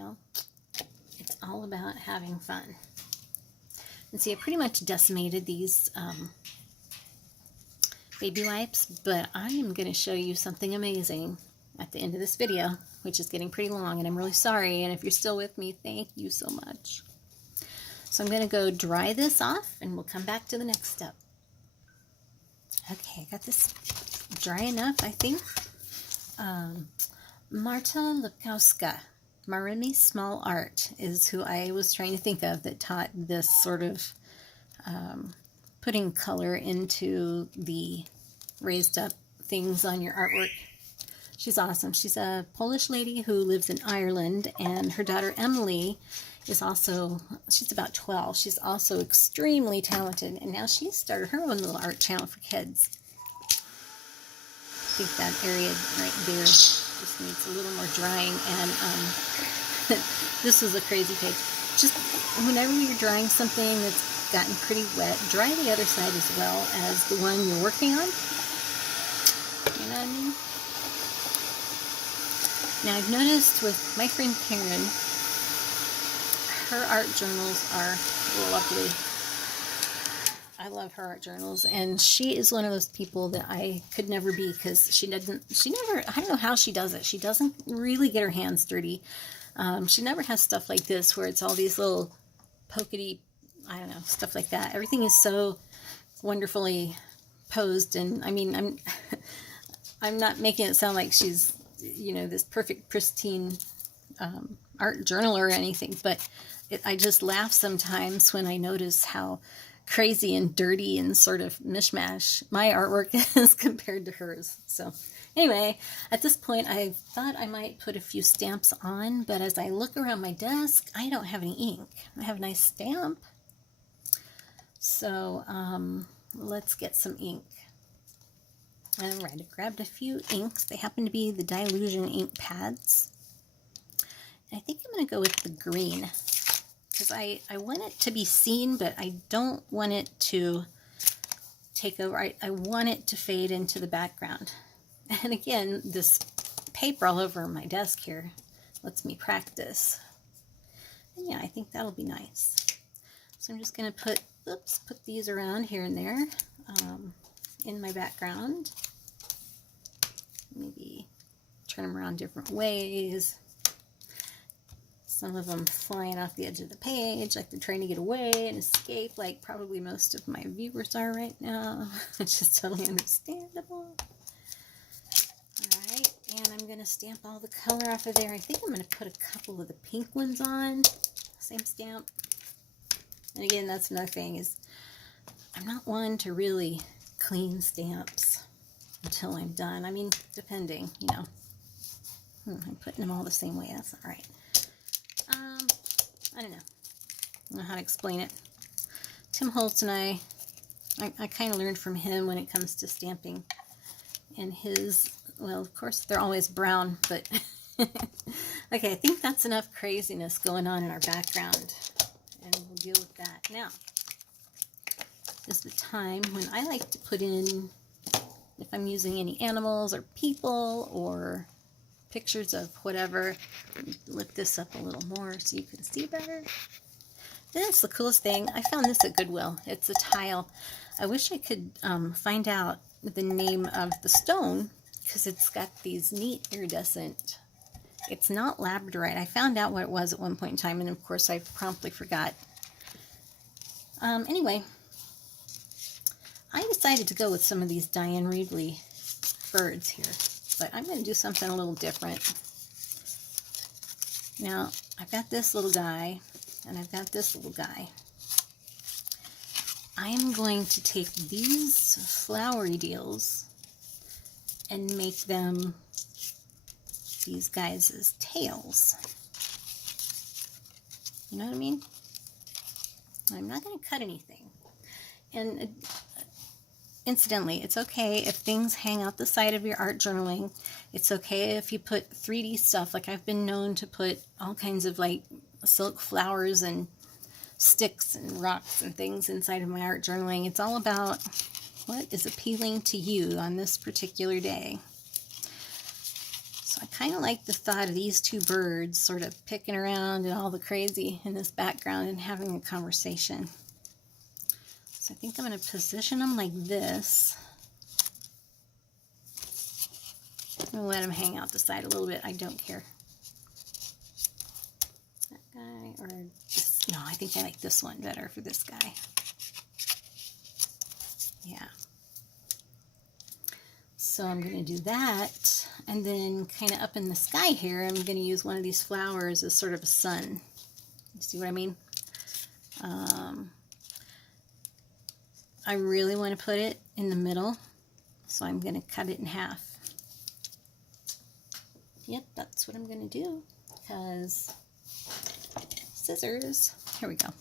know, it's all about having fun. And see, I pretty much decimated these baby wipes, but I am going to show you something amazing at the end of this video, which is getting pretty long, and I'm really sorry, and if you're still with me, thank you so much. So I'm going to go dry this off, and we'll come back to the next step. Okay, I got this dry enough, I think. Marta Lukowska, Marimi Small Art, is who I was trying to think of that taught this sort of putting color into the raised up things on your artwork. She's awesome. She's a Polish lady who lives in Ireland, and her daughter Emily is also, she's about 12. She's also extremely talented, and now she's started her own little art channel for kids. I think that area right there just needs a little more drying, and this was a crazy page. Just whenever you're drying something that's gotten pretty wet, dry the other side as well as the one you're working on. You know what I mean? Now, I've noticed with my friend Karen, her art journals are lovely. I love her art journals, and she is one of those people that I could never be, because I don't know how she does it. She doesn't really get her hands dirty. She never has stuff like this where it's all these little pokety, I don't know, stuff like that. Everything is so wonderfully posed, and I mean, I'm not making it sound like she's, you know, this perfect, pristine art journal or anything, but I just laugh sometimes when I notice how crazy and dirty and sort of mishmash my artwork is compared to hers. So anyway, at this point, I thought I might put a few stamps on, but as I look around my desk, I don't have any ink. I have a nice stamp. So let's get some ink. All right, I grabbed a few inks. They happen to be the Dilution ink pads. And I think I'm going to go with the green, because I want it to be seen, but I don't want it to take over. I want it to fade into the background. And again, this paper all over my desk here lets me practice. And yeah, I think that'll be nice. So I'm just going to put these around here and there in my background. Maybe turn them around different ways. Some of them flying off the edge of the page, like they're trying to get away and escape, like probably most of my viewers are right now. It's just totally understandable. Alright, and I'm going to stamp all the color off of there. I think I'm going to put a couple of the pink ones on. Same stamp. And again, that's another thing, is I'm not one to really clean stamps until I'm done. I mean, depending, you know. I'm putting them all the same way. That's all right. I don't know how to explain it. Tim Holtz and I kind of learned from him when it comes to stamping. And his, well, of course, they're always brown, but okay, I think that's enough craziness going on in our background. And we'll deal with that. Now is the time when I like to put in, if I'm using any animals or people or pictures of whatever. Lift this up a little more so you can see better. That's the coolest thing. I found this at Goodwill. It's a tile. I wish I could find out the name of the stone, because it's got these neat iridescent. It's not labradorite. I found out what it was at one point in time, and of course I promptly forgot. Anyway, I decided to go with some of these Diane Reedley birds here, but I'm going to do something a little different. Now, I've got this little guy, and I've got this little guy. I am going to take these flowery deals and make them these guys' tails. You know what I mean? I'm not going to cut anything. And incidentally, it's okay if things hang out the side of your art journaling. It's okay if you put 3D stuff. Like I've been known to put all kinds of like silk flowers and sticks and rocks and things inside of my art journaling. It's all about what is appealing to you on this particular day. So I kind of like the thought of these two birds sort of picking around and all the crazy in this background and having a conversation. So I think I'm going to position them like this. I'm going to let them hang out the side a little bit. I don't care. That guy or this. No, I think I like this one better for this guy. Yeah. So I'm going to do that. And then kind of up in the sky here, I'm going to use one of these flowers as sort of a sun. You see what I mean? I really want to put it in the middle. So I'm going to cut it in half. Yep, that's what I'm going to do. Because scissors. Here we go. I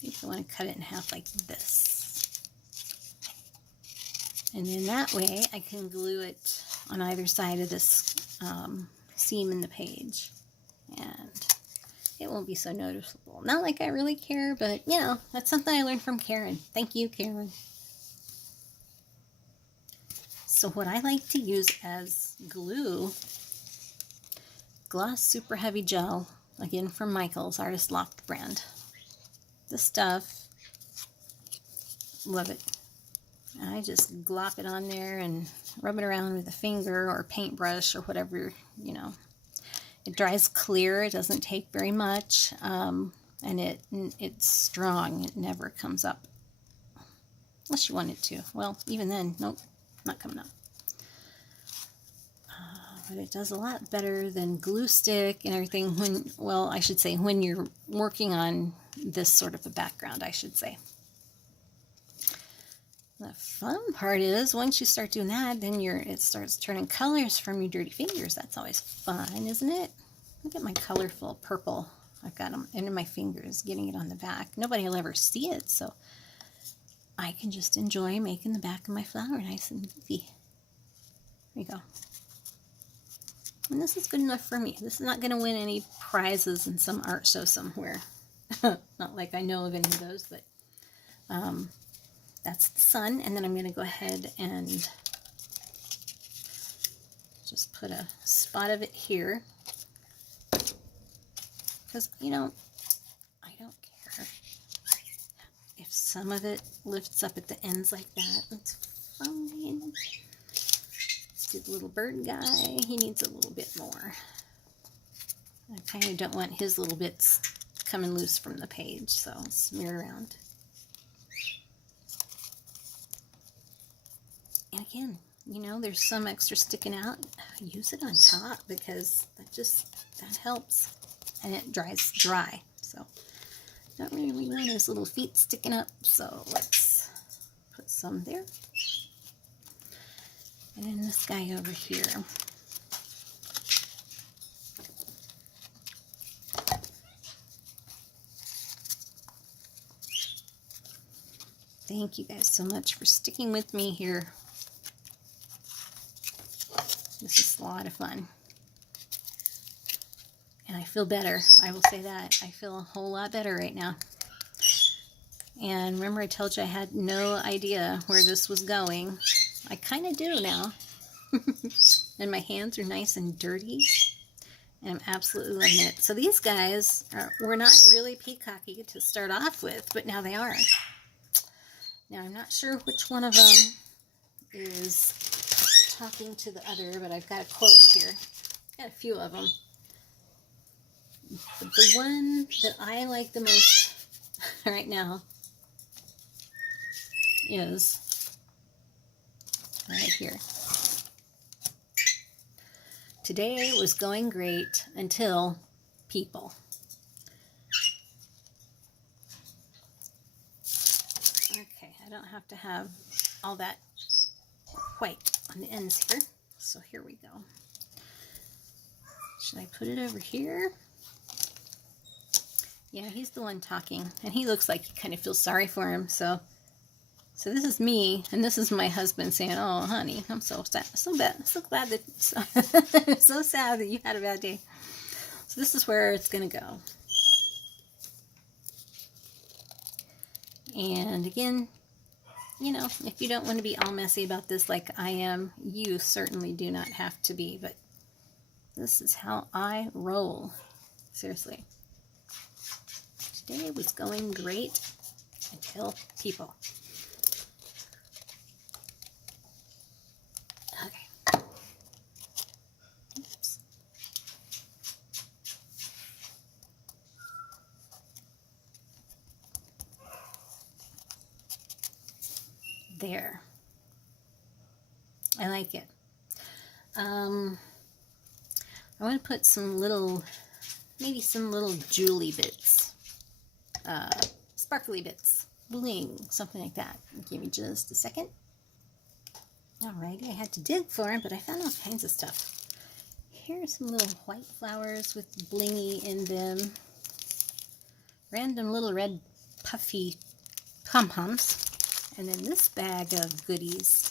think I want to cut it in half like this. And then that way I can glue it on either side of this seam in the page. And it won't be so noticeable. Not like I really care, but you know, that's something I learned from Karen. Thank you, Karen. So what I like to use as glue, Gloss Super Heavy Gel, again from Michaels Artist Loft brand. This stuff, love it. I just glop it on there and rub it around with a finger or paintbrush or whatever, you know. It dries clear. It doesn't take very much, and it's strong. It never comes up unless you want it to. Well, even then, nope, not coming up. But it does a lot better than glue stick and everything when, well, I should say when you're working on this sort of a background, I should say. The fun part is once you start doing that, then it starts turning colors from your dirty fingers. That's always fun, isn't it? Look at my colorful purple. I've got them into my fingers, getting it on the back. Nobody will ever see it, so I can just enjoy making the back of my flower nice and goofy. There you go. And this is good enough for me. This is not going to win any prizes in some art show somewhere. Not like I know of any of those, but that's the sun. And then I'm going to go ahead and just put a spot of it here. Because, you know, I don't care if some of it lifts up at the ends like that. It's fine. Let's do the little bird guy. He needs a little bit more. I kind of don't want his little bits coming loose from the page, so I'll smear around. And again, you know, there's some extra sticking out. Use it on top because that helps. And it dries dry, so don't really want his little feet sticking up, so let's put some there. And then this guy over here. Thank you guys so much for sticking with me here. This is a lot of fun. And I feel better. I will say that. I feel a whole lot better right now. And remember I told you I had no idea where this was going. I kind of do now. And my hands are nice and dirty. And I'm absolutely loving it. So these guys were not really peacocky to start off with, but now they are. Now I'm not sure which one of them is talking to the other, but I've got a quote here. Got a few of them. But the one that I like the most right now is right here. Today was going great until people. Okay, I don't have to have all that white on the ends here. So here we go. Should I put it over here? Yeah, he's the one talking, and he looks like he kind of feels sorry for him. So this is me, and this is my husband saying, "Oh, honey, I'm so sad, so glad that, so sad that you had a bad day." So this is where it's gonna go. And again, you know, if you don't want to be all messy about this like I am, you certainly do not have to be, but this is how I roll. Seriously. Today was going great until people. Okay. Oops. There. I like it. I want to put some little, maybe some little Julie bits, sparkly bits, bling, something like that. Give me just a second. Alrighty, I had to dig for it, but I found all kinds of stuff. Here's some little white flowers with blingy in them. Random little red puffy pom-poms. And then this bag of goodies.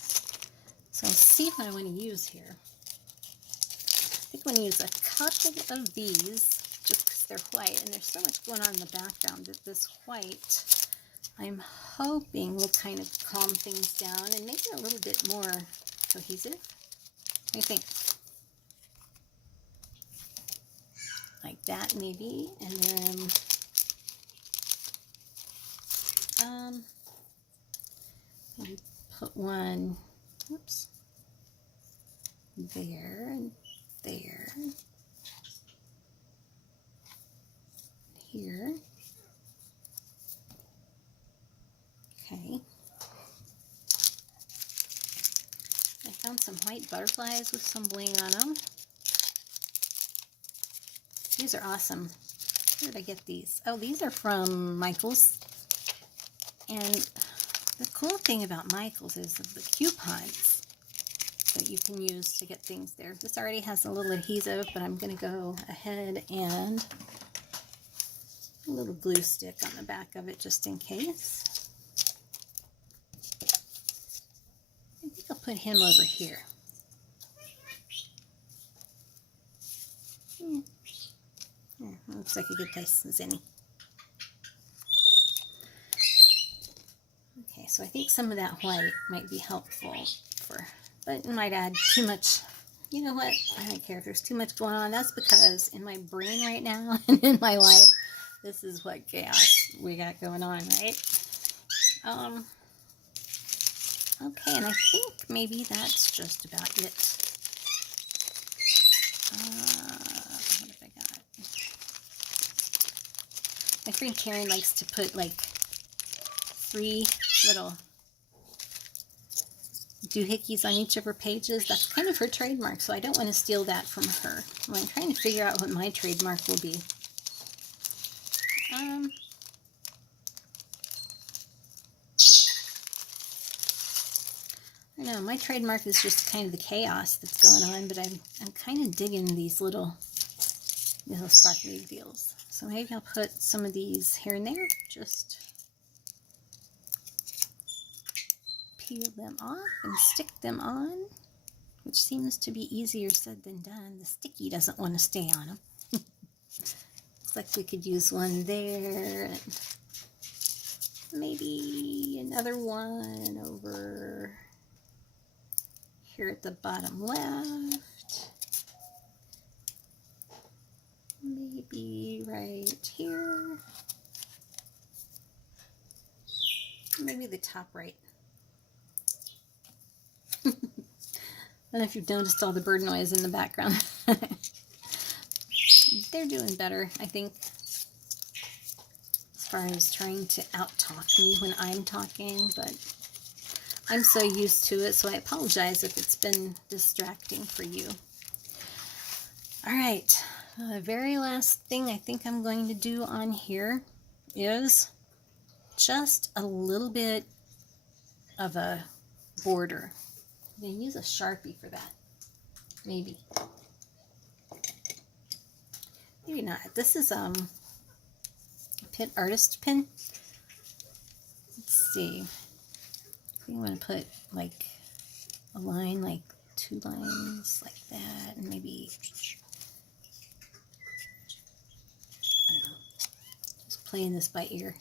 So I'll see what I want to use here. I think I'm going to use a couple of these just because they're white. And there's so much going on in the background that this white, I'm hoping, will kind of calm things down and make it a little bit more cohesive. What do you think? Like that maybe. And then maybe put one, oops, there and there, here. Okay. I found some white butterflies with some bling on them. These are awesome. Where did I get these? Oh, these are from Michael's. And the cool thing about Michael's is the coupons that you can use to get things there. This already has a little adhesive, but I'm going to go ahead and a little glue stick on the back of it just in case. I think I'll put him over here. Looks like a good place as any. Okay, so I think some of that white might be helpful but it might add too much. You know what? I don't care if there's too much going on. That's because in my brain right now and in my life, this is what chaos we got going on, right? Okay, and I think maybe that's just about it. What have I got? My friend Karen likes to put like 3 little doohickeys on each of her pages. That's kind of her trademark, so I don't want to steal that from her. I'm trying to figure out what my trademark will be. I know, my trademark is just kind of the chaos that's going on, but I'm kind of digging these little sparkly deals. So maybe I'll put some of these here and there, just peel them off and stick them on, which seems to be easier said than done. The sticky doesn't want to stay on them. Looks like we could use one there, and maybe another one over here at the bottom left. Maybe right here. Maybe the top right. I don't know if you've noticed all the bird noise in the background. They're doing better, I think, as far as trying to out-talk me when I'm talking, but I'm so used to it, so I apologize if it's been distracting for you. All right, the very last thing I think I'm going to do on here is just a little bit of a border. I'm going to use a Sharpie for that. Maybe. Maybe not. This is a artist pin. Let's see. I think I'm going to put like a line, like 2 lines like that, and maybe, I don't know, just playing this by ear.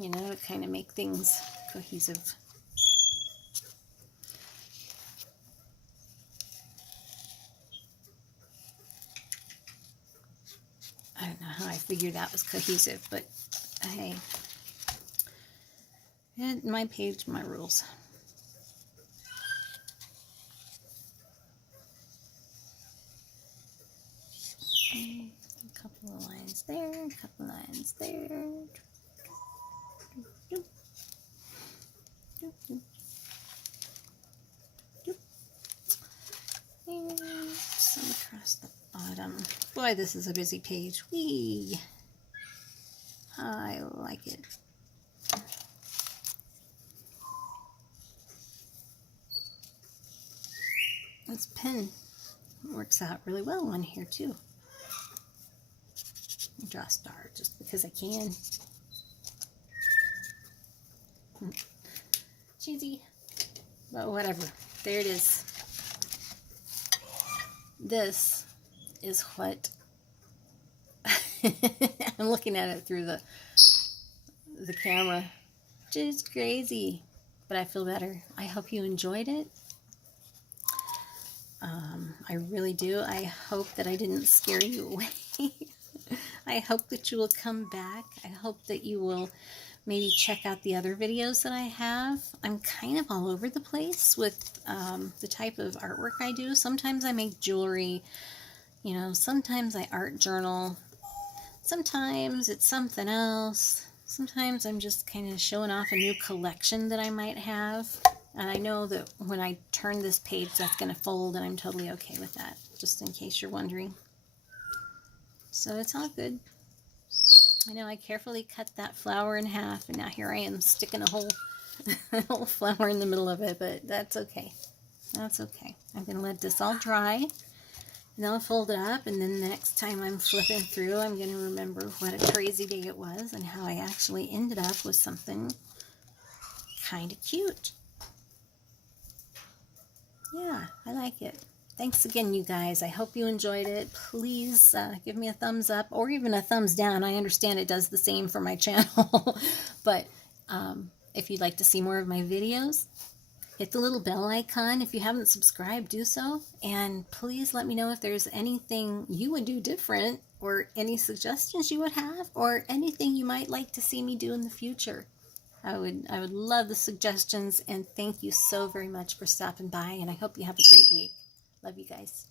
you know, to kind of make things cohesive. I don't know how I figured that was cohesive, but hey, my page, my rules. A couple of lines there, a couple of lines there. And some across the bottom. Boy, this is a busy page. Whee! I like it. This pen works out really well on here too. I draw a star just because I can. Cheesy, but whatever. There it is. This is what I'm looking at it through the camera. Just crazy, but I feel better. I hope you enjoyed it. I really do. I hope that I didn't scare you away. I hope that you will come back. I hope that you will maybe check out the other videos that I have. I'm kind of all over the place with the type of artwork I do. Sometimes I make jewelry, you know, sometimes I art journal, sometimes it's something else. Sometimes I'm just kind of showing off a new collection that I might have. And I know that when I turn this page, that's going to fold, and I'm totally okay with that, just in case you're wondering. So it's all good. I know I carefully cut that flower in half, and now here I am sticking a whole flower in the middle of it, but that's okay. That's okay. I'm going to let this all dry, and then I'll fold it up, and then the next time I'm flipping through, I'm going to remember what a crazy day it was and how I actually ended up with something kind of cute. Yeah, I like it. Thanks again, you guys. I hope you enjoyed it. Please give me a thumbs up or even a thumbs down. I understand it does the same for my channel. But if you'd like to see more of my videos, hit the little bell icon. If you haven't subscribed, do so. And please let me know if there's anything you would do different, or any suggestions you would have, or anything you might like to see me do in the future. I would love the suggestions, and thank you so very much for stopping by, and I hope you have a great week. Love you guys.